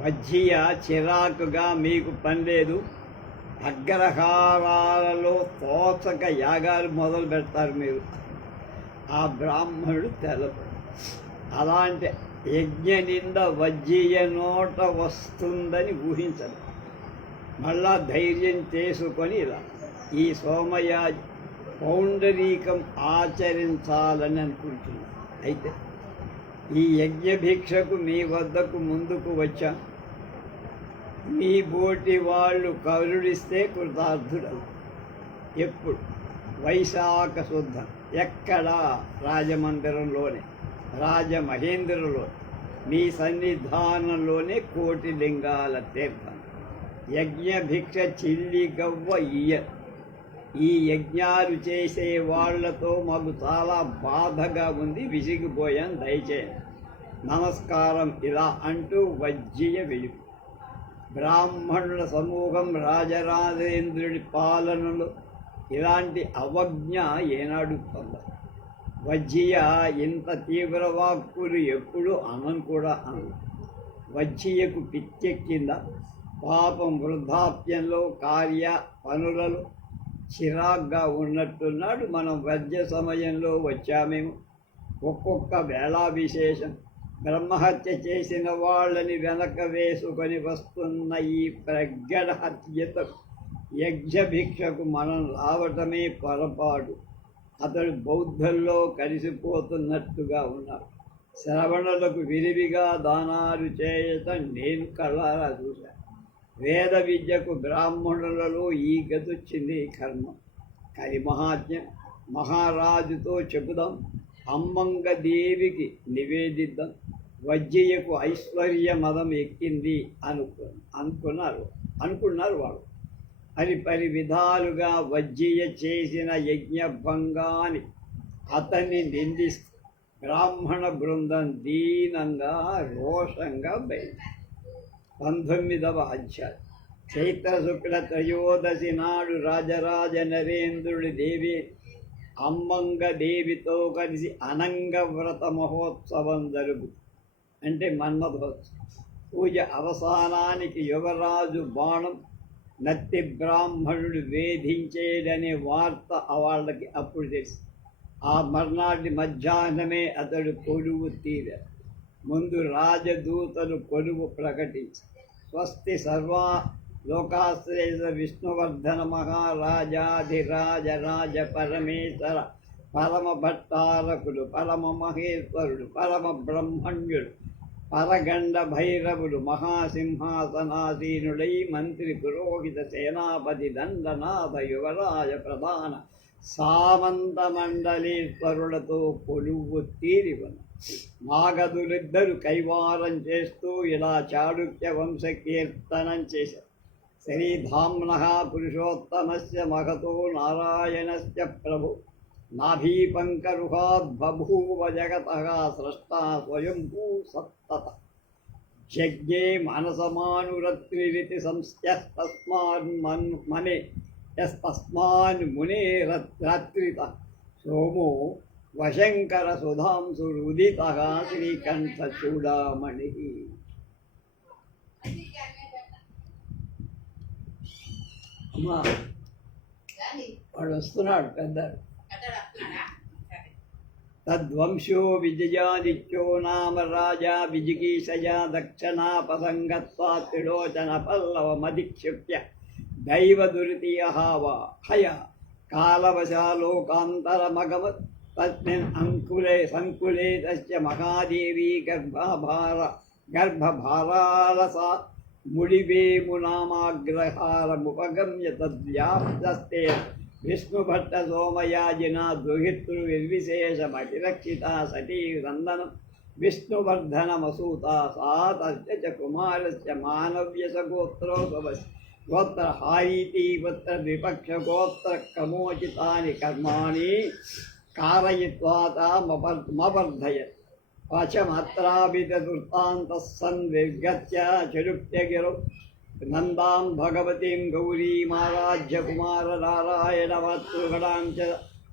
వజ్జియ చిరాకుగా మీకు పని లేదు, అగ్రహారాలలో తోచక యాగాలు మొదలు పెడతారు మీరు. ఆ బ్రాహ్మణుడు తెలపడు. అలాంటి యజ్ఞ నింద వజ్జియ నోట వస్తుందని ఊహించడు. మళ్ళా ధైర్యం చేసుకొని ఇలా ఈ సోమయాజి పౌండరీకం ఆచరించాలని అనుకుంటున్నాను. అయితే ఈ యజ్ఞభిక్షకు మీ వద్దకు ముందుకు వచ్చా. మీ బోటి వాళ్ళు కరుడిస్తే కృతార్థుడవు. ఎప్పుడు? వైశాఖ శుద్ధం. ఎక్కడ? రాజమందిరంలోనే, రాజమహేంద్రలో, మీ సన్నిధానంలోనే కోటి లింగాల తీర్థం. యజ్ఞభిక్ష చిల్లి గవ్వ ఇయ్యరు. ఈ యజ్ఞాలు చేసే వాళ్లతో మాకు చాలా బాధగా ఉంది, విసిగిపోయాం, దయచేయండి. నమస్కారం ఇలా అంటూ వజ్జియ వెలుగు. బ్రాహ్మణుల సమూహం రాజరాజేంద్రుడి పాలనలో ఇలాంటి అవజ్ఞ ఏనాడు పొందరు. వజ్జియ ఇంత తీవ్ర వాక్కులు ఎప్పుడు అనను కూడా అనను. వజ్జియకు పిచ్చెక్కిందా? పాపం వృద్ధాప్యంలో కార్య పనులలో చిరాగ్గా ఉన్నట్టున్నాడు. మనం వజ్య సమయంలో వచ్చామేమో. ఒక్కొక్క వేళా విశేషం. బ్రహ్మహత్య చేసిన వాళ్ళని వెనక వేసుకొని వస్తున్న ఈ ప్రగడ హత్యతో యజ్ఞభిక్షకు మనం రావటమే పొరపాటు. అతడు బౌద్ధంలో కలిసిపోతున్నట్టుగా ఉన్నాడు. శ్రవణులకు విరివిగా దానాలు చేయటం నేను కళ్ళారా చూశాను. వేద విద్యకు బ్రాహ్మణులలో ఈ గతొచ్చింది కర్మ. కలిమహాత్మ్యం మహారాజుతో చెబుదాం, అమ్మంగ దేవికి నివేదిద్దాం. వజ్జియకు ఐశ్వర్య మదం ఎక్కింది అనుకున్నారు వాడు. పరి విధాలుగా వజ్జియ చేసిన యజ్ఞభంగాన్ని అతన్ని నిందిస్తూ బ్రాహ్మణ బృందం దీనంగా రోషంగా బయలు. 19వ అధ్యాయం. చైత్ర శుక్ల త్రయోదశి నాడు రాజరాజ నరేంద్రుడి దేవి అమ్మంగ దేవితో కలిసి అనంగ వ్రత మహోత్సవం జరుగుతుంది. అంటే మన్మథోత్సవం. పూజ అవసానానికి యువరాజు బాణం నత్తి బ్రాహ్మణుడు వేధించేడనే వార్త వాళ్ళకి అప్పుడు తెలుసు. ఆ మర్నాటి మధ్యాహ్నమే అతడు కొలువు తీరాడు. ముందు రాజదూతలు కొలువు ప్రకటించి, స్వస్తి సర్వా లోకాశ్రేయ విష్ణువర్ధన మహారాజాధిరాజ రాజ పరమేశ్వర పరమ భట్టారకుడు పరమ మహేశ్వరుడు పరమ బ్రహ్మణ్యుడు పరగండ భైరవుడు మహాసింహాసనాసీనుడై మంత్రి పురోహిత సేనాపతి దండనాథ యువరాజ ప్రధాన సామంత మండలీశ్వరులతో కొలువు తీరివను. మాగధులిద్దరు కైవారం చేస్తూ ఇలా చాళుక్య వంశ కీర్తనం చేశారు. శ్రీధామ్న పురుషోత్తమస్య మహతో నారాయణస్య ప్రభు నాభీపంకరుహాద్బభూవ జగతః స్రష్టా స్వయంభూ సత్తత యజ్ఞే మనసమానురత్రిరితి సంస్యస్తస్మాన్ మనే యస్తస్మాన్ మునే రాత్రిత సోమో వశంకర సుధాంసురుదితః శ్రీకంఠ చూడామణి. అమ్మా వాడు వస్తున్నాడు పెద్ద. తద్వంశో విజయాదిత్యో నామ రాజా విజిగీషయా దక్షిణాపసంగత్వా త్రిలోచన పల్లవమధిక్షిప్య దైవదురితీయ హయ కాలవశాలోకాంతరమగమత్. తస్మిన్ సంకులే తస్య మహాదేవీ గర్భభారాలసా ముడివేమునామాగ్రహారముపగమ్య తద్వ్యాప్తస్తే విష్ణుభట్ట సోమయాజినా దుహితృర్విశేషమతిరక్షితా సతీ నందనం విష్ణువర్ధనమసూతా సా తస్య చ కుమారస్య మానవ్యసగోత్రోద్భవస్య గోత్రహారీతి పుత్ర విపక్షగోత్ర కమోచితాని కర్మాణి కారయిత్వా తామవర్ధయత్. పచమత్రాభిదృత్తాంతః సన్ నిర్గత్య చరుక్త్యగిరౌ నందాం భగవतीं గౌరీమారాధ్య కుమార నారాయణ మాతృగణాం చ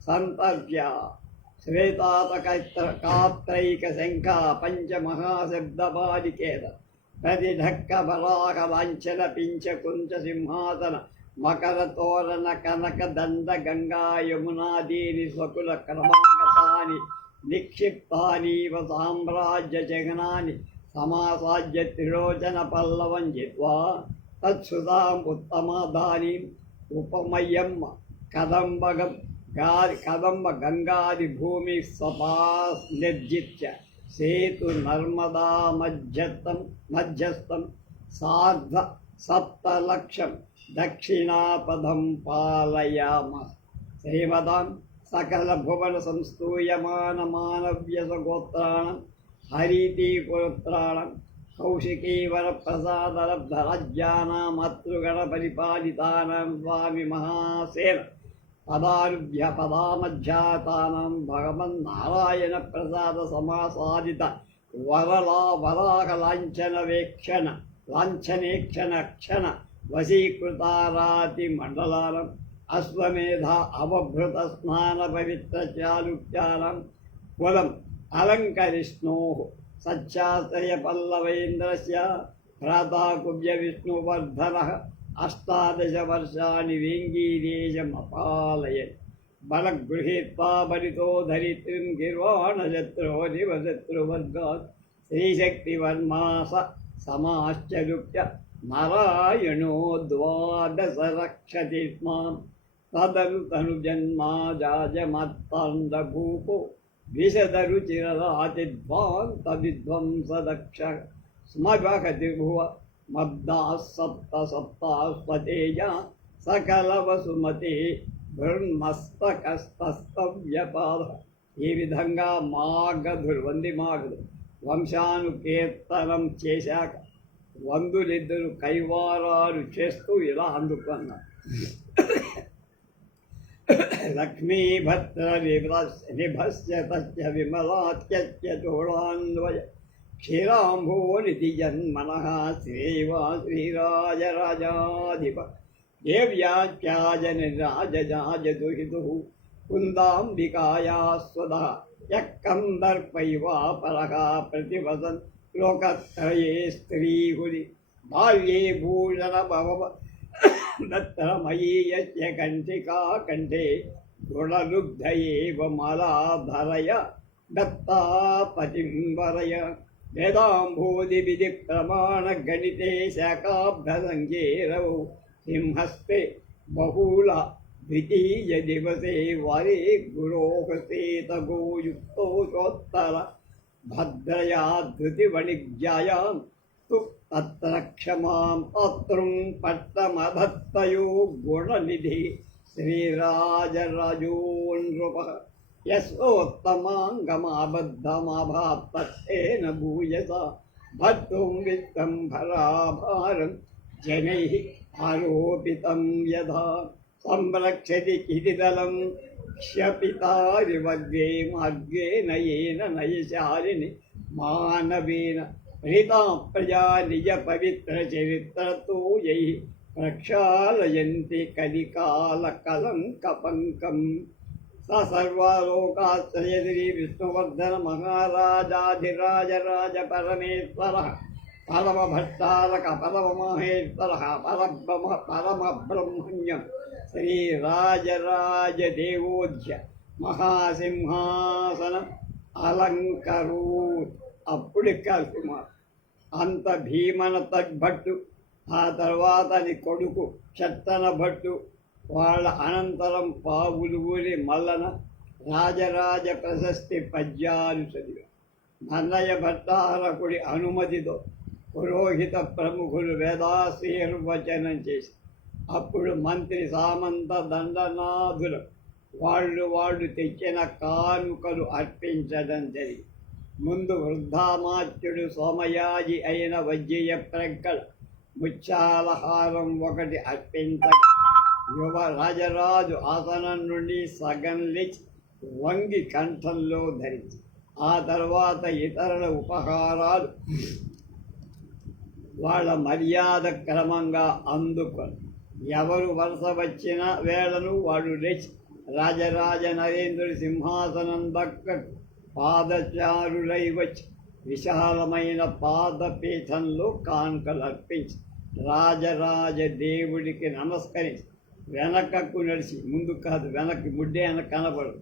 సంతర్ప్య శ్వేతాతకైత్రైక శంఖ పంచమహాశబ్దపాలికేత ప్రతిఢక్క పరాగ లాంఛన పించ కుంచ సింహాసన మకర తోరణ కనక దండ గంగా యమునాదీని స్వకుల క్రమాగతాని నిక్షిప్తానీవ సామ్రాజ్య జగనాని సమాసాజ్య త్రిలోచన పల్లవం జిత్వా తత్సుధాం ఉత్తమాదానీం ఉపమయ్యమ్మ కదంబ గంగాది భూమి స్వపాస్ నిర్జిత్య సేతు నర్మదా మధ్యస్థం సార్ధ సప్తలక్షం దక్షిణాపదం పాలయామ. శ్రీమదాం సకల భువన సంస్తూయమాన మానవ్యస గోత్రాణం హరితీపుత్రాణం కౌశికీవర ప్రసాదరబ్ధరాజ్యానాం మాతృగణ పరిపాలితానాం స్వామి మహాసేన పదారుభ్య పదామధ్యాతానాం భగవన్నారాయణ ప్రసాద సమాసాదిత వరాగ లాంఛనేక్షణ క్షణ వశీకృతారాతి మండలానం అశ్వమేధ అవభృత స్నాన పవిత్ర చాలుక్యానం కులం అలంకరిష్ణో సచ్చాశ్రయ పల్లవేంద్రస్య భ్రాతాకుబ్జ విష్ణువర్ధన అష్టాదశ వర్షాన్ని వేంగీదేశమపాలయన్ బలగృహీత్వా బలితో ధరిత్రిం గిర్వాణశత్రో దివశత్రువర్గాత్ శ్రీశక్తివర్మాస సమాశ్చలుప్య నారాయణో ద్వాదశ రక్షతి స్మాం తదను తను జన్మా జాజమత్తాండభూపో విశదరుచిరరాతిధ్వాంత విధ్వంసదక్ష స్మగతిర్భువ మబ్దాः సప్త సప్తాస్వతేజ సకల వసుమతి భృన్మస్తకస్తవ్యపాద. ఈ విధంగా వంది మాగధులు వంశానుకీర్తనం చేశాక వందులిద్దరు కైవారాలు చేస్తూ ఇలా అందుకున్నారు. లక్ష్మీభద్ర నిభస్య తస్య విమలాత్యస్య చోళాన్వయ క్షీరాంభోనిధి జన్మనః శ్రీరాజరాజాధిప దేవ్యాఖ్యాజనిరాజజాజదుహితుః కుందాంబికాయా స్వదః యఃకందర్పైవా పరః ప్రతివసన్ లోకత్రయే స్త్రీహురి బాల్యే భూషణ భవ దత్తమయీ యస్య కంఠికా కంఠే గుణలుబ్ధయేవ మలాధరయ దత్తాపతిం వరయ. వేదాంబోధి విధి ప్రమాణ గణితే శాఖాభ్యసంగేరౌ సింహస్తే బహూళ ద్వితీయ దివసే వరే గురోః సేతగోయుక్తో చోత్తర భద్రయా ధృతివణిజ్యాయాం తు తత్ర క్షమాం అత్రుం పట్టమధత్తయో గుణనిధి శ్రీరాజరాజో నృపః యశోత్తమాంగమాబద్ధమాభాత్తేన భూయస భర్తుం విత్తంభరాభారం జనైః ఆరోపితం యథా సంరక్షతి కిదిదలం క్షపితారివర్గే మార్గేణ ఏన నయశాలిని మానవేన ప్రీతా ప్రజా నిజ పవిత్ర చరిత్రతో యై ప్రక్షాళయంతి కలికాల కలంకపంకం. స సర్వలోకాశ్రయశ్రీ విష్ణువర్ధన మహారాజాధిరాజరాజ పరమేశ్వర పరమభట్టారక పరమమహేశ్వర పరమబ్రహ్మణ్యం శ్రీరాజరాజదేవోధ్య మహాసింహాసనం అలంకరూత్. అప్పుడు ఎక్కారు కుమార్. అంత భీమన తగ్భట్టు, ఆ తర్వాత అది కొడుకు చత్తన భట్టు, వాళ్ళ అనంతరం పావులూరి మల్లన రాజరాజ ప్రశస్తి పద్యాలు చదివా. నన్నయ్య భట్టారకుడి అనుమతితో పురోహిత ప్రముఖులు వేదాశీర్వచనం చేసి అప్పుడు మంత్రి సామంత దండనాథులు వాళ్ళు తెచ్చిన కానుకలు అర్పించడం జరిగింది. ముందు వృద్ధామాత్యుడు సోమయాజి అయిన వజ్జయ ప్రక్కల ముత్యాలహారం ఒకటి అర్పించగా యువ రాజరాజు ఆసనం నుండి సగం లేచి వంగి కంఠంలో ధరించి ఆ తర్వాత ఇతరుల ఉపహారాలు వాళ్ళ మర్యాద క్రమంగా అందుకొని ఎవరు వరుస వచ్చిన వేళను వాడు లేచి రాజరాజ నరేంద్రుడి సింహాసనం దక్కకు పాదచారులై వచ్చి విశాలమైన పాదపీఠంలో కానుకలు అర్పించి రాజరాజ దేవుడికి నమస్కరించి వెనకకు నడిచి, ముందు కాదు వెనక్కి, ముడ్డే అని కనపడు,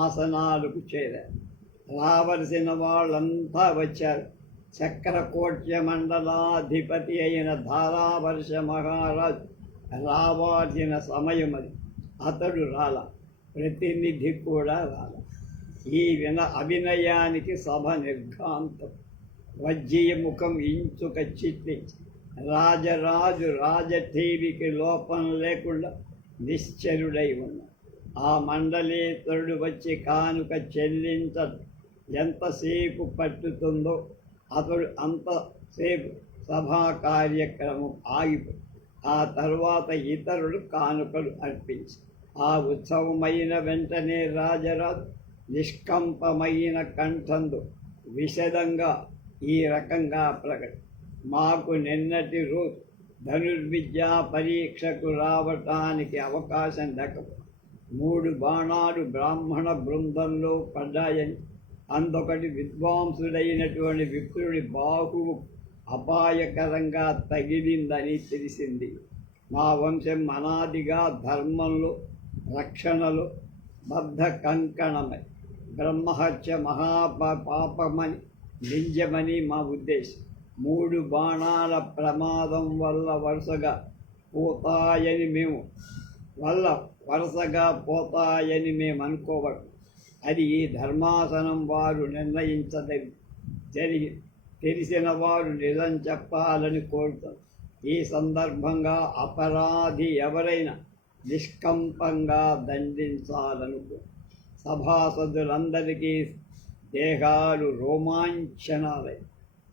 ఆసనాలకు చేరారు. రావలసిన వాళ్ళంతా వచ్చారు. చక్రకోట్య మండలాధిపతి అయిన ధారావర్ష మహారాజు రావాల్సిన సమయం అది. అతడు రాల, ప్రతినిధి కూడా రాల. ఈ అభినయానికి సభ నిర్ఘాంతం. వజ్జీయ ముఖం ఇంచుక చిట్లించి రాజరాజు రాజఠీవికి లోపం లేకుండా నిశ్చలుడై ఉన్నాడు. ఆ మండలేతరుడు వచ్చి కానుక చెల్లించడు ఎంతసేపు పట్టుతుందో అతడు అంతసేపు సభా కార్యక్రమం ఆగిపోయి ఆ తర్వాత ఇతరులు కానుకలు అర్పించి ఆ ఉత్సవమైన వెంటనే రాజరాజు నిష్కంపమైన కంఠంతో విశదంగా ఈ రకంగా ప్రకటి, మాకు నిన్నటి రోజు ధనుర్విద్యా పరీక్షకు రావటానికి అవకాశం లేకపోతే 3 బాణాలు బ్రాహ్మణ బృందంలో పడ్డాయని, అందొకటి విద్వాంసుడైనటువంటి విప్రుడి బాహువు అపాయకరంగా తగిలిందని తెలిసింది. మా వంశం అనాదిగా ధర్మంలో రక్షణలో బద్ధ కంకణమై బ్రహ్మహత్య మహాపాపమని నింజమని మా ఉద్దేశం. 3 బాణాల ప్రమాదం వల్ల వరుసగా పోతాయని మేము అనుకోవడం, అది ఈ ధర్మాసనం వారు నిర్ణయించదగి జరిగి తెలిసిన వారు నిజం చెప్పాలని కోరుతారు. ఈ సందర్భంగా అపరాధి ఎవరైనా నిష్కంపంగా దండించాలనుకో. సభాసదులందరికీ దేహాలు రోమాంచనాలై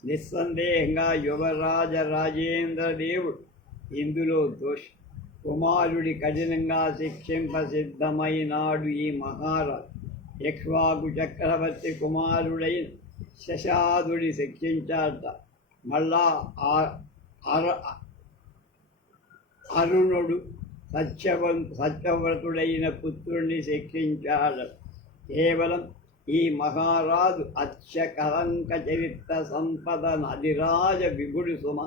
నిస్సందేహంగా యువరాజ రాజేంద్ర దేవుడు ఇందులో దోషి. కుమారుడి కఠినంగా శిక్షింప సిద్ధమైనాడు ఈ మహారాజు. ఇక్ష్వాకు చక్రవర్తి కుమారుడైన శశాదుడి శిక్షించాట. మళ్ళా అరుణుడు సత్యవ్రతుడైన పుత్రుణ్ణి శిక్షించాడు. కేవలం ఈ మహారాజు అత్యకలంక చరిత్ర సంపద అధిరాజ విభుడు సుమ.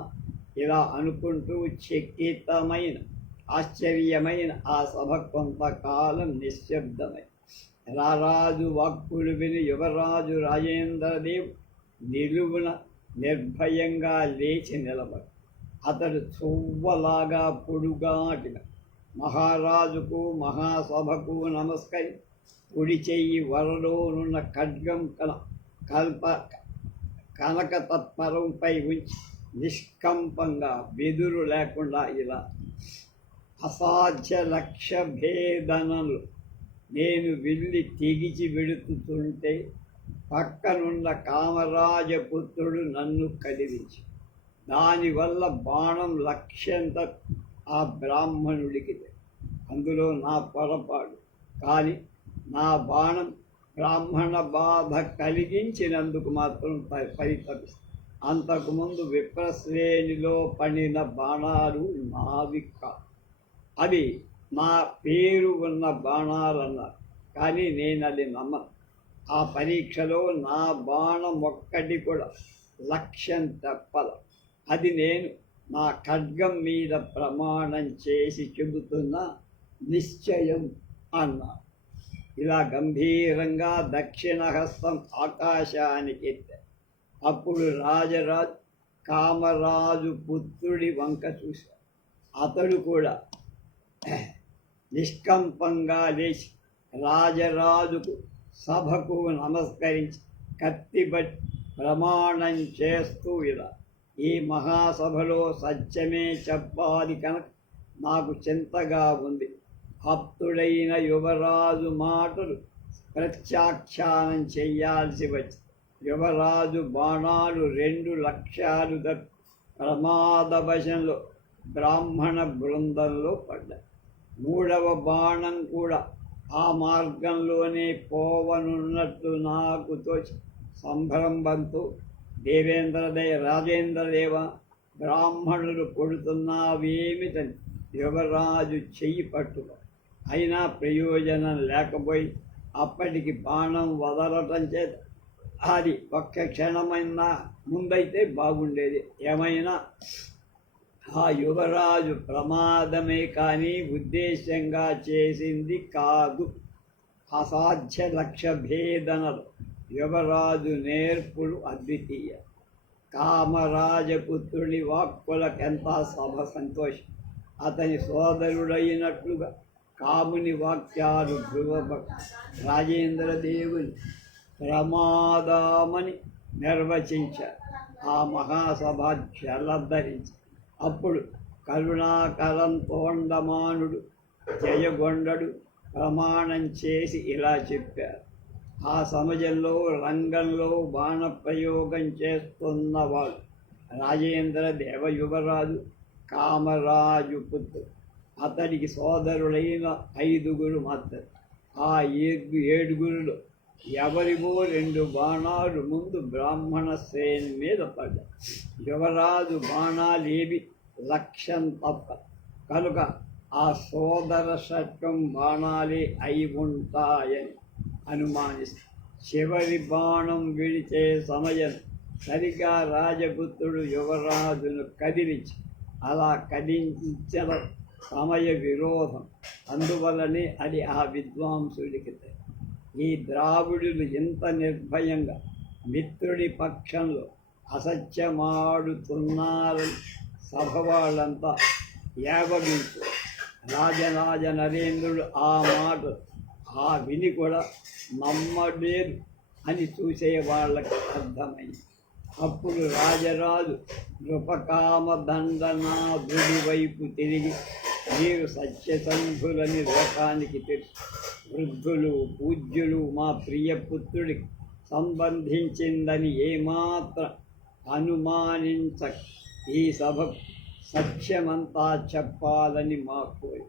ఇలా అనుకుంటూ చకితమైన ఆశ్చర్యమైన ఆ సభ కొంతకాలం నిశ్శబ్దమై రారాజు వాక్కులు విని యువరాజు రాజేంద్రదేవ్ నిలువున నిర్భయంగా లేచి నిలబడి అతడు చువ్వలాగా పొడుగాటిన మహారాజుకు మహాసభకు నమస్కరి కుడి చెయ్యి వరలోనున్న ఖడ్గం కనక తత్పరంపై ఉంచి నిష్కంపంగా బెదురు లేకుండా ఇలా, అసాధ్య లక్ష్య భేదనలు నేను వెళ్ళి తెగిచి వెడుతుంటే పక్కనున్న కామరాజపుత్రుడు నన్ను కదిలించి దానివల్ల బాణం లక్ష్యంత ఆ బ్రాహ్మణుడికి. అందులో నా పొరపాటు, కానీ నా బాణం బ్రాహ్మణ బాధ కలిగించినందుకు మాత్రం పరితపిస్తాను. అంతకుముందు విప్రశ్రేణిలో పడిన బాణాలు నావి కాదు, అవి నా పేరు ఉన్న బాణాలన్నారు. కానీ నేను అది నమ్మను. ఆ పరీక్షలో నా బాణం ఒక్కటి కూడా లక్ష్యం తప్పల. అది నేను నా ఖడ్గం మీద ప్రమాణం చేసి చెబుతున్న నిశ్చయం అన్నారు. ఇలా గంభీరంగా దక్షిణహస్తం ఆకాశానికి ఎత్తారు. అప్పుడు రాజరాజు కామరాజు పుత్రుడి వంక చూశాడు. అతడు కూడా నిష్కంపంగా లేచి రాజరాజుకు సభకు నమస్కరించి కత్తిబట్టి ప్రమాణం చేస్తూ ఇలా, ఈ మహాసభలో సత్యమే చెప్పాలి కనుక నాకు చింతగా ఉంది. భక్తుడైన యువరాజు మాటలు ప్రత్యాఖ్యానం చెయ్యాల్సి వచ్చి యువరాజు బాణాలు 2 లక్ష్యాలు ప్రమాదవశంలో బ్రాహ్మణ బృందంలో పడ్డాయి. 3వ బాణం కూడా ఆ మార్గంలోనే పోవనున్నట్లు నాకు తోచి సంభ్రమంతో రాజేంద్రదేవ బ్రాహ్మణులు కొడుతున్నావేమిటని యువరాజు చెయ్యి పట్టుకో. అయినా ప్రయోజనం లేకపోయి అప్పటికి బాణం వదలటం చేత అది ఒక్క క్షణమైనా ముందైతే బాగుండేది. ఏమైనా ఆ యువరాజు ప్రమాదమే కానీ ఉద్దేశంగా చేసింది కాదు. అసాధ్య లక్ష్య భేదనలు యువరాజు నేర్పులు అద్వితీయ. కామరాజపుత్రుని వాక్కులకెంత సభ సంతోషం. అతని సోదరుడైనట్లుగా కాముని వాక్యాలు రాజేంద్ర దేవుని ప్రమాదమని నిర్వచించారు. ఆ మహాసభ జలధరించి అప్పుడు కరుణాకరం తోండమానుడు జయగొండడు ప్రమాణం చేసి ఇలా చెప్పారు. ఆ సమయంలో రంగంలో బాణప్రయోగం చేస్తున్నవాడు రాజేంద్ర దేవ యువరాజు కామరాజు పుత్రుడు. అతడికి సోదరులైన 5 మాత్రం. ఆ 7 ఎవరివో 2 బాణాలు ముందు బ్రాహ్మణ శ్రేణి మీద పడ్డాయి. యువరాజు బాణాలేవి లక్ష్యం తప్ప కనుక ఆ సోదర షట్కం బాణాలే అయి ఉంటాయని అనుమానిస్తారు. చివరి బాణం విడిచే సమయం సరిగా రాజపుత్రుడు యువరాజును కదిలించి అలా కదిలించడం సమయ విరోధం. అందువల్లనే అది ఆ విద్వాంసుడికి. ఈ ద్రావిడులు ఇంత నిర్భయంగా మిత్రుడి పక్షంలో అసత్యమాడుతున్నారని సభ వాళ్ళంతా ఏవగించు. రాజరాజ నరేంద్రుడు ఆ మాట విని కూడా నమ్మలేదు అని చూసే వాళ్ళకి అర్థమైంది. అప్పుడు రాజరాజు నృపకామ దండనాథుడి వైపు తిరిగి, మీరు సత్యసంధులని లోకానికి తెలుసు. వృద్ధులు పూజ్యులు మా ప్రియపుత్రుడికి సంబంధించిందని ఏమాత్రం అనుమానించక ఈ సభకు సత్యమంతా చెప్పాలని మా కోరి.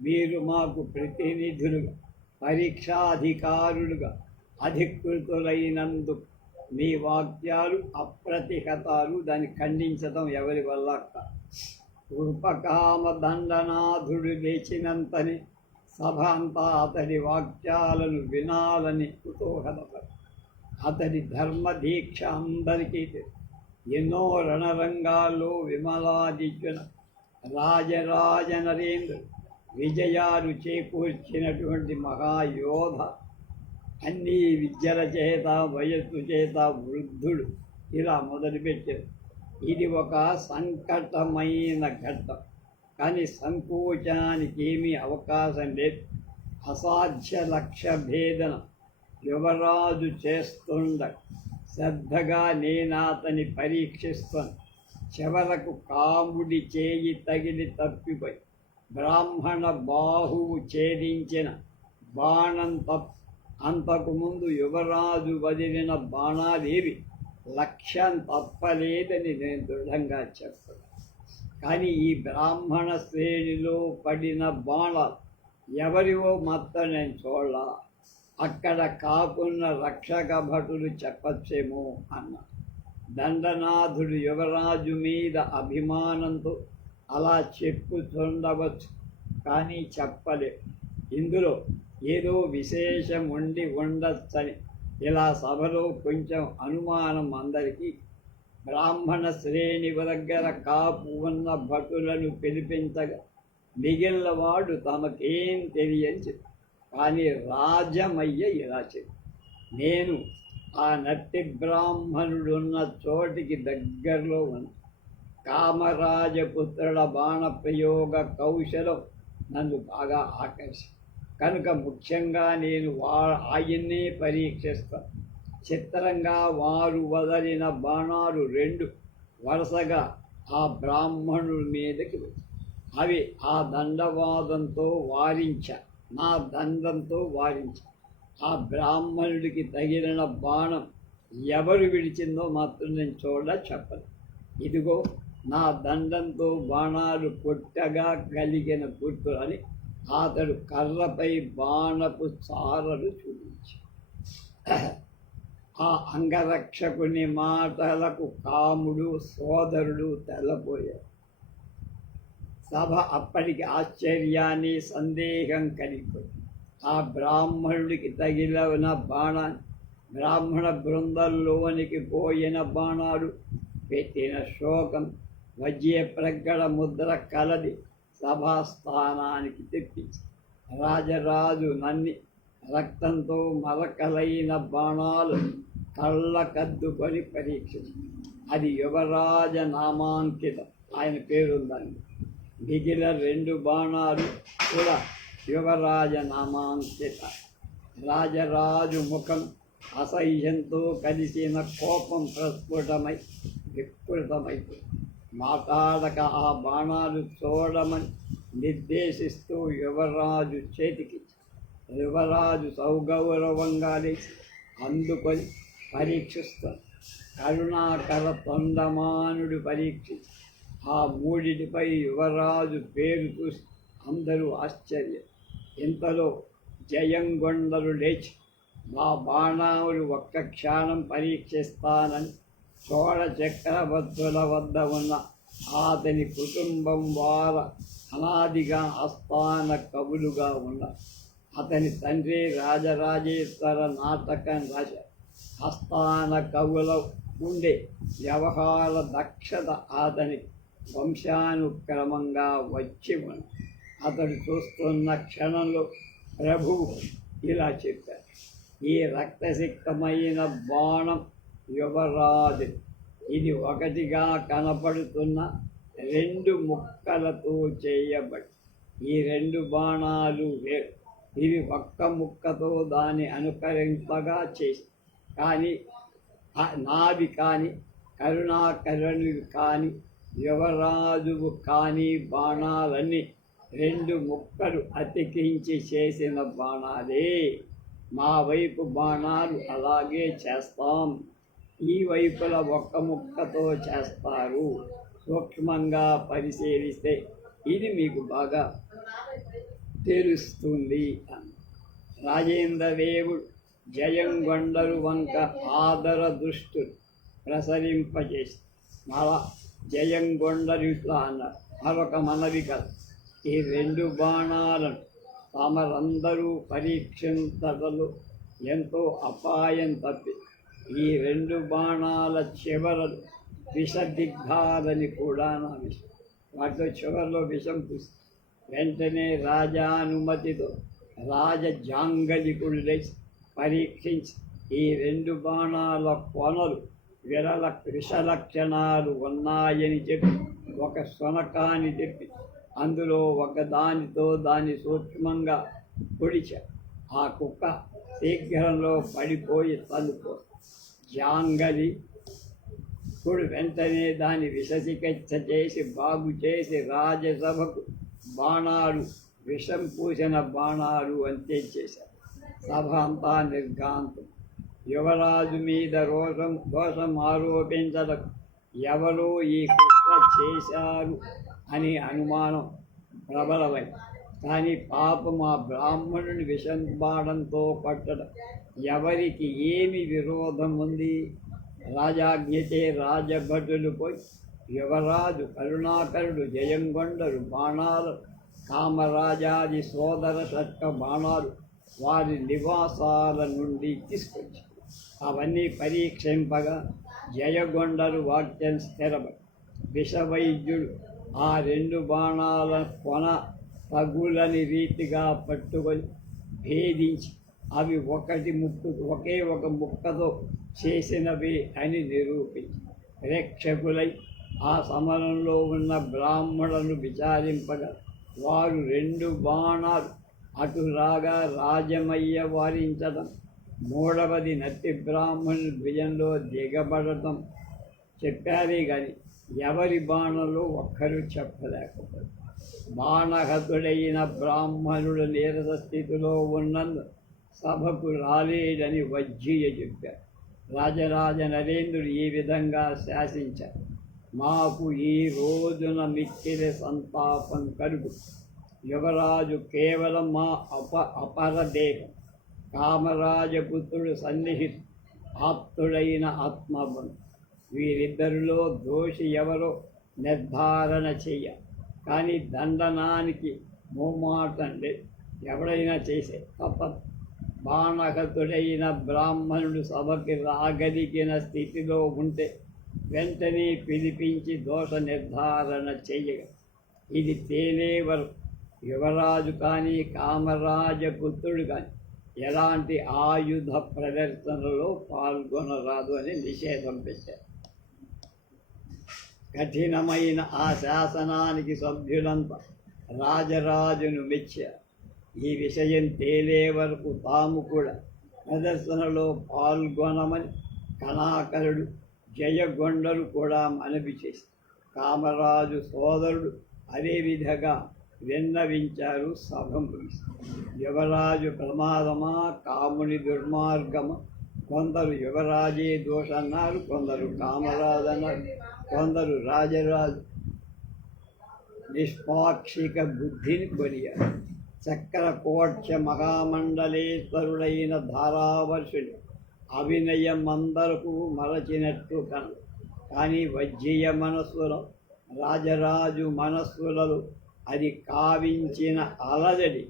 మీరు మాకు ప్రతినిధులుగా పరీక్షాధికారులుగా అధికృతులైనందుకు మీ వాక్యాలు అప్రతిహతాలు. దాన్ని ఖండించడం ఎవరి వల్ల కాదు. ఉపకామ దండనాథుడు లేచినంతని సభ అంతా అతడి వాక్యాలను వినాలని కుతూహలపడి అతడి ధర్మదీక్ష అందరికీ తెలుసు. ఎన్నో రణరంగాల్లో విమలాదిత్యున రాజరాజ నరేంద్రుడు విజయాలు చేకూర్చినటువంటి మహాయోధ. అన్ని విద్యల చేత వయస్సు చేత వృద్ధుడు ఇలా మొదలుపెట్టారు. ఇది ఒక సంకటమైన ఘట్టం, కానీ సంకోచానికి ఏమీ అవకాశం లేదు. అసాధ్య లక్ష్య భేదన యువరాజు చేస్తుండ శ్రద్ధగా నేనాతని పరీక్షిస్తాను. చివరకు కాముడి చేయి తగిలి తప్పిపోయి బ్రాహ్మణ బాహువు ఛేదించిన బాణం అంతకుముందు యువరాజు వదిలిన బాణాలేవి లక్ష్యం తప్పలేదని నేను దృఢంగా చెప్తాను. కానీ ఈ బ్రాహ్మణ శ్రేణిలో పడిన బాణాలు ఎవరివో మొత్తం నేను చూడాల. అక్కడ కాకున్న రక్షక భటులు చెప్పచ్చేమో అన్న. దండనాథుడు యువరాజు మీద అభిమానంతో అలా చెప్పుతుండవచ్చు, కానీ చెప్పలేదు. ఇందులో ఏదో విశేషం ఉండొచ్చని ఇలా సభలో కొంచెం అనుమానం అందరికీ. బ్రాహ్మణ శ్రేణి దగ్గర కాపు ఉన్న భటులను పిలిపించగా మిగిలినవాడు తమకేం తెలియని చెప్పి. కానీ రాజమయ్య ఇలా చెప్పి, నేను ఆ నట్టి బ్రాహ్మణుడున్న చోటికి దగ్గరలో ఉన్న కామరాజపుత్రుల బాణప్రయోగ కౌశలం నన్ను బాగా ఆకర్షి కనుక ముఖ్యంగా నేను ఆయన్నే పరీక్షిస్తాను. చిత్రంగా వారు వదలిన బాణాలు 2 వరుసగా ఆ బ్రాహ్మణుడి మీదకి అవి ఆ దండవాదంతో నా దండంతో వారించా. ఆ బ్రాహ్మణుడికి తగిలిన బాణం ఎవరు విడిచిందో మాత్రం నేను చెప్పను. ఇదిగో నా దండంతో బాణాలు కొట్టగా కలిగిన గుర్తు అని అతడు కర్రపై బాణపు చారలు చూపించి ఆ అంగరక్షకుని మాటలకు కాముడు సోదరుడు తెల్లపోయారు. సభ అప్పటికి ఆశ్చర్యాన్ని సందేహం కలిగిపోయింది. ఆ బ్రాహ్మణుడికి తగిలిన బాణాన్ని బ్రాహ్మణ బృందంలోనికి పోయిన బాణాలు పెట్టిన శోకం వజ్రప్రగడ ముద్ర కలది సభాస్థానానికి తెప్పించి రాజరాజు నన్ని రక్తంతో మరకలైన బాణాలు కళ్ళకద్దుకొని పరీక్షించి అది యువరాజ నామాంకితం, ఆయన పేరుందండి. మిగిలిన 2 బాణాలు కూడా యువరాజ నామాంకిత. రాజరాజు ముఖం అసహ్యంతో కలిసిన కోపం వికృతమైపోయి మాట్లాడక ఆ బాణాలు చూడమని నిర్దేశిస్తూ యువరాజు చేతికి యువరాజు సౌగౌరవంగా లేచి అందుకొని పరీక్షిస్తాడు. కరుణాకర తొండమానుడు పరీక్షించి ఆ మూడిటిపై యువరాజు పేరు చూసి అందరూ ఆశ్చర్యం. ఇంతలో జయంగొండలు లేచి మా బాణాలు ఒక్క క్షణం పరీక్షిస్తానని చోళ చక్రవర్తుల వద్ద ఉన్న అతని కుటుంబం వార అనాదిగా ఆస్థాన కవులుగా ఉన్న అతని తండ్రి రాజరాజేశ్వర నాటకం రాశారు. ఆస్థాన కవుల ఉండే వ్యవహార దక్షత అతని వంశానుక్రమంగా వచ్చి ఉంది. అతడు చూస్తున్న క్షణంలో ప్రభువు ఇలా చెప్పారు, ఈ రక్తసిక్తమైన బాణం యువరాజు, ఇది ఒకటిగా కనపడుతున్న 2 ముక్కలతో చేయబడి ఈ 2 బాణాలు వేరు. ఇవి ఒక్క ముక్కతో దాన్ని అనుకరింపగా చేసి కానీ నావి కానీ కరుణాకరునివి కానీ యువరాజువు కానీ బాణాలన్నీ 2 ముక్కలు అతికించి చేసిన బాణాలే. మా వైపు బాణాలు అలాగే చేస్తాం, ఈ వైపుల ఒక్క ముక్కతో చేస్తారు. సూక్ష్మంగా పరిశీలిస్తే ఇది మీకు బాగా తెలుస్తుంది అని రాజేంద్రదేవుడు జయంగొండలు వంక ఆదర దృష్టులు ప్రసరింపజేసి మళ్ళా జయంగొండలు ఇట్లా అన్నారు, మరొక మనవి కదా, ఈ 2 బాణాలను తమరందరూ పరీక్షించటంలో ఎంతో అపాయం తప్పి ఈ 2 బాణాల చివరలు విషదిగ్ధాలని కూడా నా విషయం. వాటిలో చివరిలో విషం పూసి వెంటనే రాజానుమతితో రాజజాంగలికుడు లేచి పరీక్షించి ఈ 2 బాణాల కొనలు విషలక్షణాలు ఉన్నాయని చెప్పి ఒక శొనకాన్ని తెప్పి అందులో ఒకదానితో దాన్ని సూక్ష్మంగా పొడిచారు. ఆ కుక్క శీఘ్రంలో పడిపోయి తనుకో జాంగలి కుడు వెంటనే దాన్ని విషచికిత్స చేసి బాగు చేసి రాజసభకు బాణాలు విషం పూసిన బాణాలు అంతే చేశారు. సభ అంతా నిర్ఘాంతం. యువరాజు మీద దోషం ఆరోపించడం ఎవరో ఈ కుట్ర చేశారు అని అనుమానం ప్రబలమై, కానీ పాపం ఆ బ్రాహ్మణుని విషం బాణంతో పట్టడం ఎవరికి ఏమి విరోధం ఉంది? రాజాజ్ఞతే రాజభటులు పోయి యువరాజు కరుణాకరుడు జయంగొండలు బాణాలు కామరాజాది సోదర షట్క బాణాలు వారి నివాసాల నుండి తీసుకొచ్చి అవన్నీ పరీక్షింపగా జయగొండలు వాక్యం స్థిరపడి విషవైద్యుడు ఆ 2 బాణాల కొన తగులని రీతిగా పట్టుకొని భేదించి అవి ఒకే ఒక ముక్కతో చేసినవి అని నిరూపించి ప్రేక్షకులై ఆ సమరంలో ఉన్న బ్రాహ్మణులను విచారింపగా వారు 2 బాణాలు అటురాగా రాజమయ్య వారించడం, 3వది నత్తి బ్రాహ్మణుని భుజంలో దిగబడటం చెప్పారే కానీ ఎవరి బాణంలో ఒక్కరూ చెప్పలేకపోయారు. బాణహతుడైన బ్రాహ్మణుడు నీరస స్థితిలో ఉన్నందు సభకు రాలేడని వజ్జీయ చెప్పారు. రాజరాజ నరేంద్రుడు ఈ విధంగా శాసించారు, మాకు ఈ రోజున మిక్కిలి సంతాపం కలుగు. యువరాజు కేవలం మా అపరదేహం, కామరాజపుత్రుడు సన్నిహితు ఆప్తుడైన ఆత్మబంధు, వీరిద్దరిలో దోషి ఎవరో నిర్ధారణ చెయ్య. కానీ దండనానికి మోమాటం లేదు, ఎవడైనా చేసే తప్పదు. బాణహతుడైన బ్రాహ్మణుడు సభకి రాగలిగిన స్థితిలో ఉంటే వెంటనే పిలిపించి దోష నిర్ధారణ చెయ్యగా ఇది తేలేవరు యువరాజు కానీ కామరాజపుత్రుడు కానీ ఎలాంటి ఆయుధ ప్రదర్శనలో పాల్గొనరాదు అని నిషేధం పెట్టారు. కఠినమైన ఆ శాసనానికి సభ్యులంతా రాజరాజును మెచ్చారు. ఈ విషయం తేలే వరకు తాము కూడా ప్రదర్శనలో పాల్గొనమని కణాకరుడు జయగొండలు కూడా మనవి చేసి కామరాజు సోదరుడు అదేవిధంగా విన్నవించారు. సభ యువరాజు ప్రమాదమా కాముని దుర్మార్గమా? కొందరు యువరాజే దోషన్నారు, కొందరు కామరాజు అన్నారు, కొందరు రాజరాజు నిష్పాక్షిక బుద్ధిని కొనియారు. చక్రకోట్య మహామండలేశ్వరుడైన ధారావర్షుడు అభినయమందరకు మరచినట్టు కానీ వజ్జీయ మనస్సులో రాజరాజు మనస్సులలో అది కావించిన అలజడి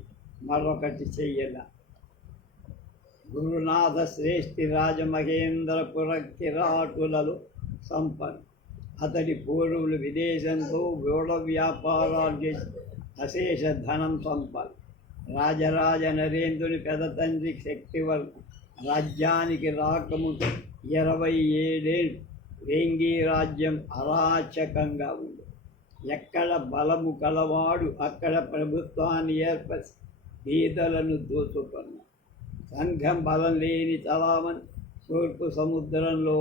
మరొకటి చెయ్యల. గురునాథ శ్రేష్ఠి రాజమహేంద్రపుర కిరాటులలో సంపన్న. అతడి పూర్వులు విదేశంతో గూఢ వ్యాపారాలు చేసి అశేష ధనం సంపాది. రాజరాజ నరేంద్రుని పెదతండ్రి శక్తివర్మ రాజ్యానికి రాకముందు 27 ఏళ్ళు వేంగి రాజ్యం అరాచకంగా ఉంది. ఎక్కడ బలము కలవాడు అక్కడ ప్రభుత్వాన్ని ఏర్పరిచి బీదలను దోచుకున్న సంఘం బలం లేని చలామణి తూర్పు సముద్రంలో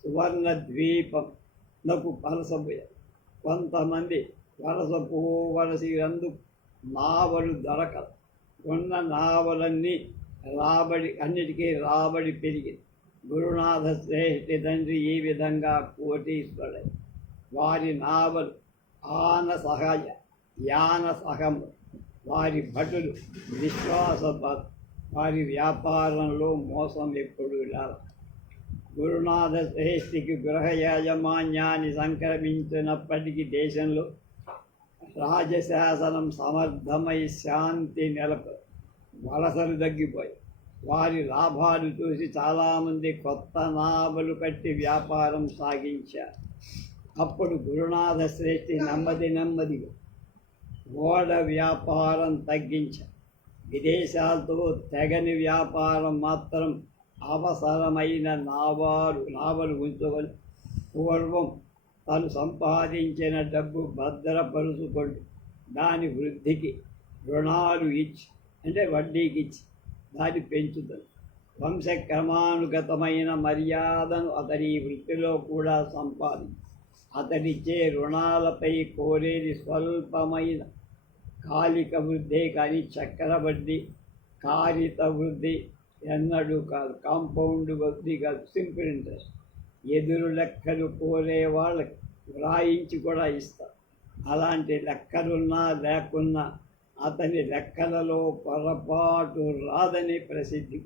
సువర్ణ ద్వీపం నాకు పరసపోయారు. కొంతమంది వలసినందుకు నావలు దొరకదు. ఉన్న నావలన్నీ అన్నిటికీ రాబడి పెరిగింది. గురునాథ శ్రేష్ఠి తండ్రి ఈ విధంగా కోటీశ్వరుడై వారి నావలు యాన సహము వారి భటులు విశ్వాసపాతు. వారి వ్యాపారంలో మోసం ఎప్పుడు రాదు. గురునాథ శ్రేష్ఠికి గృహ యాజమాన్యాన్ని సంక్రమించినప్పటికీ దేశంలో రాజశాసనం సమర్థమై శాంతి నెలకొ వలసలు తగ్గిపోయి వారి లాభాలు చూసి చాలామంది కొత్త నావలు కట్టి వ్యాపారం సాగించారు. అప్పుడు గురునాథ శ్రేష్ఠి నెమ్మదిగా ఓడ వ్యాపారం తగ్గించారు. విదేశాలతో తెగని వ్యాపారం మాత్రం అవసరమైన నావలు ఉంచుకొని పూర్వం తను సంపాదించిన డబ్బు భద్రపరుచుకొని దాని వృద్ధికి రుణాలు ఇచ్చి అంటే వడ్డీకి ఇచ్చి దాన్ని పెంచుతుంది. వంశక్రమానుగతమైన మర్యాదను అతని వృత్తిలో కూడా సంపాదించి అతడిచ్చే రుణాలపై కోరేది స్వల్పమైన కాలిక వృద్ధే కానీ చక్రవడ్డీ కారిత వృద్ధి ఎన్నడూ కాదు. కాంపౌండ్ వృద్ధి కాదు, సింపుల్ ఇంట్రెస్ట్. ఎదురు లెక్కలు కోరే వాళ్ళకి వ్రాయించి కూడా ఇస్తారు. అలాంటి లెక్కలున్నా లేకున్నా అతని లెక్కలలో పొరపాటు రాదని ప్రసిద్ధి.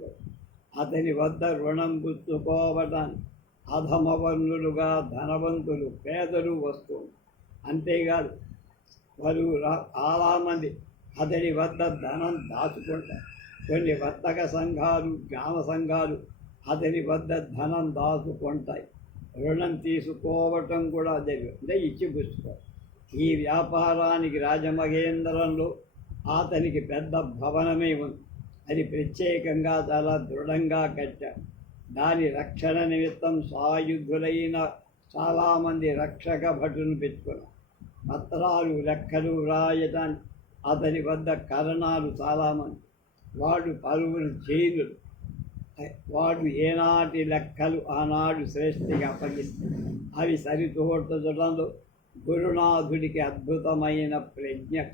అతని వద్ద రుణం పుచ్చుకోవటానికి అధమవర్ణులుగా ధనవంతులు పేదలు వస్తువులు. అంతేకాదు వారు చాలామంది అతడి వద్ద ధనం దాచుకుంటారు. కొన్ని వర్తక సంఘాలు గ్రామ సంఘాలు అతని వద్ద ధనం దాచుకుంటాయి. రుణం తీసుకోవటం కూడా అంటే ఇచ్చిపుచ్చుకోవాలి. ఈ వ్యాపారానికి రాజమహేంద్రంలో అతనికి పెద్ద భవనమే ఉంది. అది ప్రత్యేకంగా చాలా దృఢంగా కట్టారు. దాని రక్షణ నిమిత్తం సాయుధులైన చాలామంది రక్షక భటులను పెట్టుకున్నారు. పత్రాలు లెక్కలు వ్రాయటానికి అతని వద్ద కరణాలు చాలామంది. వాడు పలువురు జైలులు. వాడు ఏనాటి లెక్కలు ఆనాడు శ్రేష్ఠిగా అప్పగిస్తారు. అవి సరితూర్చడంలో గురునాథుడికి అద్భుతమైన ప్రజ్ఞక.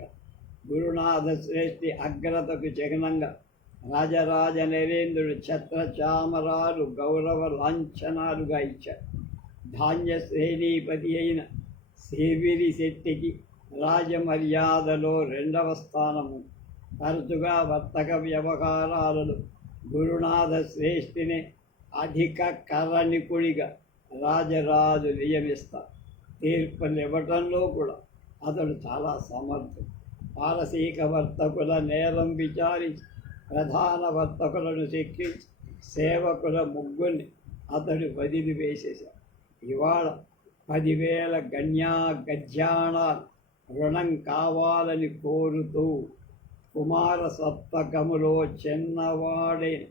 గురునాథ శ్రేష్ఠి అగ్రతకు చిహ్నంగా రాజరాజ నరేంద్రుడు ఛత్రచామరాలు గౌరవ లాంఛనాలుగా ఇచ్చారు. ధాన్య శ్రేణీపతి అయిన సేవిరి శెట్టికి రాజమర్యాదలో 2వ స్థానము. తరచుగా వర్తక వ్యవహారాలలో గురునాథ శ్రేష్ఠిని అధిక కరణికుడిగా రాజరాజు నియమిస్తారు. తీర్పునివ్వటంలో కూడా అతడు చాలా సమర్థుడు. పారసీక వర్తకుల నేరం విచారించి ప్రధాన వర్తకులను శిక్షించి సేవకుల ముగ్గురిని అతడు వదిలివేసేశాడు. ఇవాళ 10,000 గజ్యాణాలు రుణం కావాలని కోరుతూ కుమార సప్తకములో చిన్నవాడైన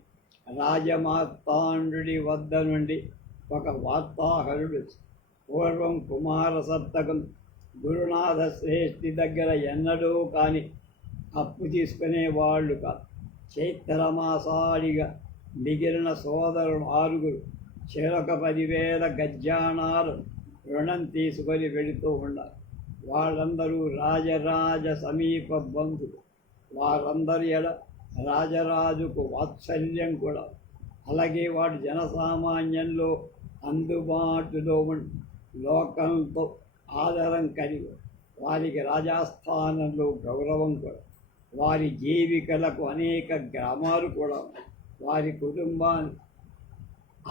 రాజమార్తాండుడి వద్ద నుండి ఒక వార్తాహరుడు పూర్వం కుమార సప్తకం గురునాథ శ్రేష్ఠి దగ్గర ఎన్నడూ కాని అప్పు తీసుకునేవాళ్ళు కాదు. చైత్రమాసాడిగా మిగిలిన సోదరులు 6 చెరొక 10,000 గజ్యాణాలు రుణం తీసుకొని వెళుతూ ఉన్నారు. వాళ్ళందరూ రాజరాజ సమీప బంధువులు. వారందరి ఎడ రాజరాజుకు వాత్సల్యం కూడా. అలాగే వాడు జనసామాన్యంలో అందుబాటులో ఉండి లోకంతో ఆదరం కలిగి వారికి రాజాస్థానంలో గౌరవం కూడా. వారి జీవికలకు అనేక గ్రామాలు కూడా. వారి కుటుంబాన్ని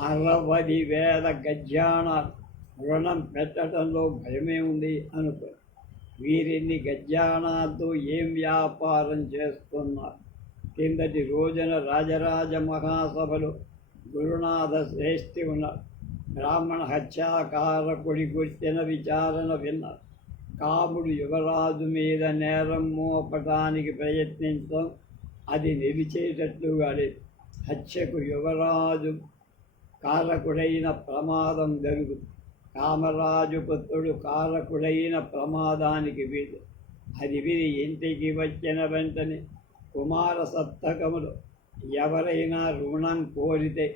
60,000 గజ్యాణాలు రుణం పెట్టడంలో భయమే ఉంది అనుకో. వీరిన్ని గజ్యాణాలతో ఏం వ్యాపారం చేస్తున్నారు? కిందటి రోజున రాజరాజ మహాసభలో గురునాథ శ్రేష్ఠి ఉన్నారు. బ్రాహ్మణ హత్యాకారకుడి గుర్తిన విచారణ విన్నారు. కాముడు యువరాజు మీద నేరం మోపటానికి ప్రయత్నించడం అది నిలిచేటట్లుగా లేదు. హత్యకు యువరాజు కారకుడైన ప్రమాదం జరుగుతుంది. కామరాజు పుత్రుడు కారకుడైన ప్రమాదానికి వీలు. అది విని ఇంటికి వచ్చిన వెంటనే కుమార సప్తకములు ఎవరైనా రుణం కోరితే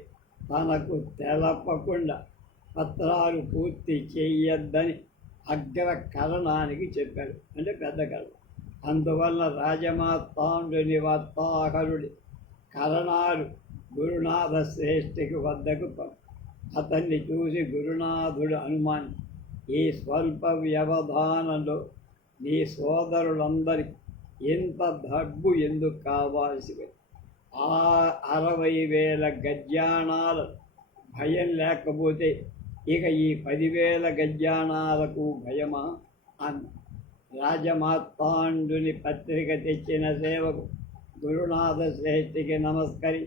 తనకు తెలపకుండా పత్రాలు పూర్తి చేయొద్దని అగ్రకరణానికి చెప్పాడు. అంటే పెద్ద కరణం. అందువల్ల రాజమార్తాండుని వార్తాహరుడి కరణాలు గురునాథ శ్రేష్ఠికి వద్దకు అతన్ని చూసి గురునాథుడు అనుమాని, ఈ స్వల్ప వ్యవధానంలో నీ సోదరులందరికీ ఇంత డబ్బు ఎందుకు కావాల్సి? 60,000 గజ్యాణాల భయం లేకపోతే ఇక ఈ 10,000 గజ్యాణాలకు భయమా అన్న. రాజమార్తాండుని పత్రిక తెచ్చిన సేవకు గురునాథ శ్రేష్ఠికి నమస్కరి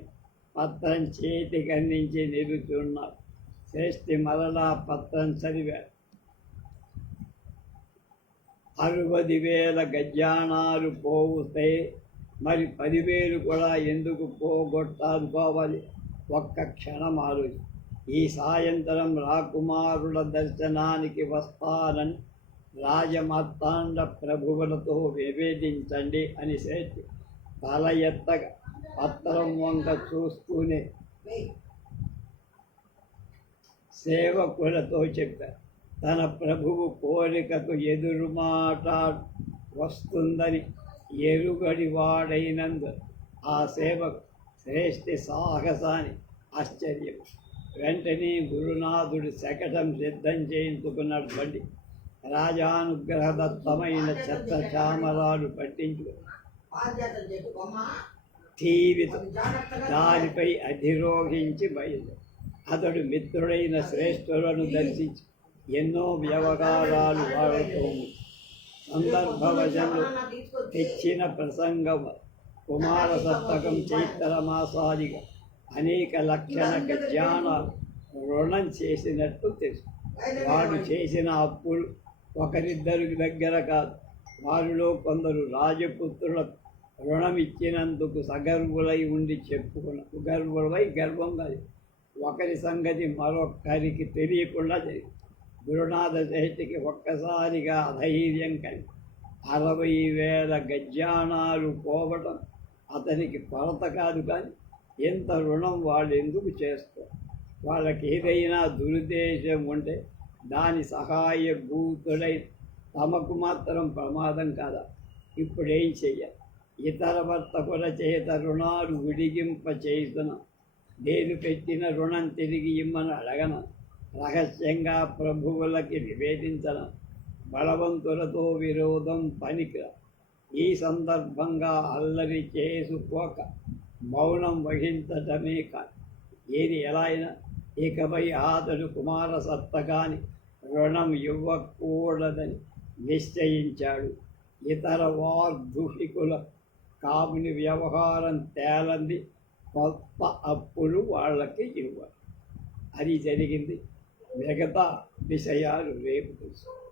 పత్రం చేతికి అందించి నిలుచున్నారు. శ్రేష్ఠి మరలా పత్రం చదివారు. 60,000 గజ్యాణాలు పోతే మరి 10,000 కూడా ఎందుకు పోగొట్టాదుకోవాలి? ఒక్క క్షణం ఆలోచి. ఈ సాయంత్రం రాకుమారుల దర్శనానికి వస్తానని రాజమార్తాండ ప్రభువులతో నివేదించండి అని శ్రేష్ఠి తల ఎత్తగా పత్రం వంక చూస్తూనే సేవకులతో చెప్పారు. తన ప్రభువు కోరికకు ఎదురుమాట వస్తుందని ఎరుగడి వాడైనందు ఆ సేవకు శ్రేష్ఠి సాహసాన్ని ఆశ్చర్యం. వెంటనే గురునాథుడు శకటం సిద్ధం చేయించుకున్నాడు. బండి రాజానుగ్రహదత్తమైన ఛత్రచామరాలు పట్టించు టీవితో దానిపై అధిరోహించి బయలుదేరి అతడు మిత్రుడైన శ్రేష్ఠులను దర్శించి ఎన్నో వ్యవహారాలు వాడుతూ సందర్భవశంలో తెచ్చిన ప్రసంగం కుమార సప్తకం చైత్రమాసాదిగా అనేక లక్షణ గజ్యాణాలు రుణం చేసినట్టు తెలుసు. వాడు చేసిన అప్పులు ఒకరిద్దరి దగ్గర కాదు. వారిలో కొందరు రాజపుత్రులకు రుణం ఇచ్చినందుకు సగర్వులై ఉండి గర్వులై గర్వం కాదు. ఒకరి సంగతి మరొకరికి తెలియకుండా జరిగింది. గురునాథ శ్రేష్ఠికి ఒక్కసారిగా అధైర్యం కలిగి 60,000 గజ్యాణాలు పోవటం అతనికి కొరత కాదు. కానీ ఎంత రుణం వాళ్ళు ఎందుకు చేస్తారు? వాళ్ళకి ఏదైనా దురుద్దేశం ఉంటే దాని సహాయభూతుడై తమకు మాత్రం ప్రమాదం కాదా? ఇప్పుడేం చెయ్యాలి? ఇతర వర్తకుల చేత రుణాలు విడిగింప చేస్తున్న నేను పెట్టిన రుణం తిరిగి ఇమ్మని అడగన, రహస్యంగా ప్రభువులకి నివేదించన, బలవంతులతో విరోధం పనికిరా. ఈ సందర్భంగా అల్లరి చేసుకోక మౌనం వహించటమే కాదు. ఏది ఎలా అయినా ఇకపై అతడు కుమార సప్తకాని రుణం ఇవ్వకూడదని నిశ్చయించాడు. ఇతర వార్ధుహికుల కాముని వ్యవహారం తేలంది, కొత్త అప్పులు వాళ్ళకి ఇవ్వాలి. అది జరిగింది. మిగతా విషయాలు రేపు తెలుసు.